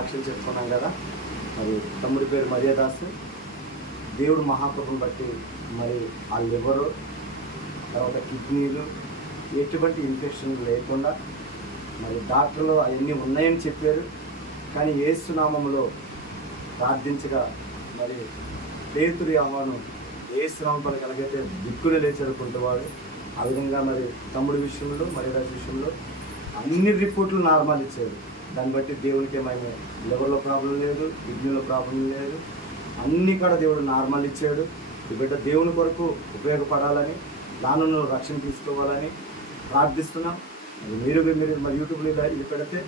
సాక్ష్యం చెప్పుకున్నాం కదా. మరి తమ్ముడి పేరు మర్యాదాస్. దేవుడు మహాకృపను బట్టి మరి ఆ లివరు, తర్వాత కిడ్నీలు ఎటువంటి ఇన్ఫెక్షన్ లేకుండా, మరి డాక్టర్లు అవన్నీ ఉన్నాయని చెప్పారు. కానీ యేసు నామములో ప్రార్థించగా మరి పేతురు యోహాను యేసు నామములో ఎలాగైతే దిక్కులు లేచరుకుంటువాడు, ఆ విధంగా మరి తమ్ముడి విషయంలో మర్యాదాస్ విషయంలో అన్ని రిపోర్ట్లు నార్మల్ ఇచ్చారు. దాన్ని బట్టి దేవునికి ఏమైనా లివర్లో ప్రాబ్లం లేదు, కిడ్నీలో ప్రాబ్లం లేదు, అన్నీ కూడా దేవుడు నార్మల్ ఇచ్చాడు. ఈ బిడ్డ దేవుని కొరకు ఉపయోగపడాలని, దానిలో రక్షణ తీసుకోవాలని ప్రార్థిస్తున్నాం. మీరు మరి యూట్యూబ్లో ఇది పెడితే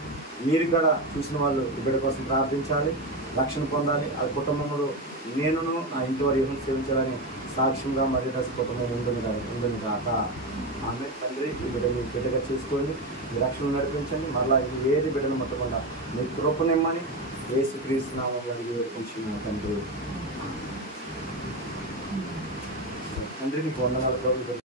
మీరు కూడా చూసిన వాళ్ళు ఈ బిడ్డ కోసం ప్రార్థించాలి, రక్షణ పొందాలి. ఆ కుటుంబంలో నేనును నా ఇంటి వారు ఎవరిని సేవించాలని సాక్ష్యంగా మర్యాదాస్ కుటుంబం ఉందని కాక ఆమె తండ్రి ఈ బిడ్డని బిడ్డగా చేసుకోండి, మీ రక్షణ నడిపించండి. మరలా ఏది బిడ్డను ముట్టకుండా మీ కృపనిమ్మని యేసుక్రీస్తు నామములో అడిగి వేడుకుంటున్నాను తండ్రి. తండ్రికి వందనాలు.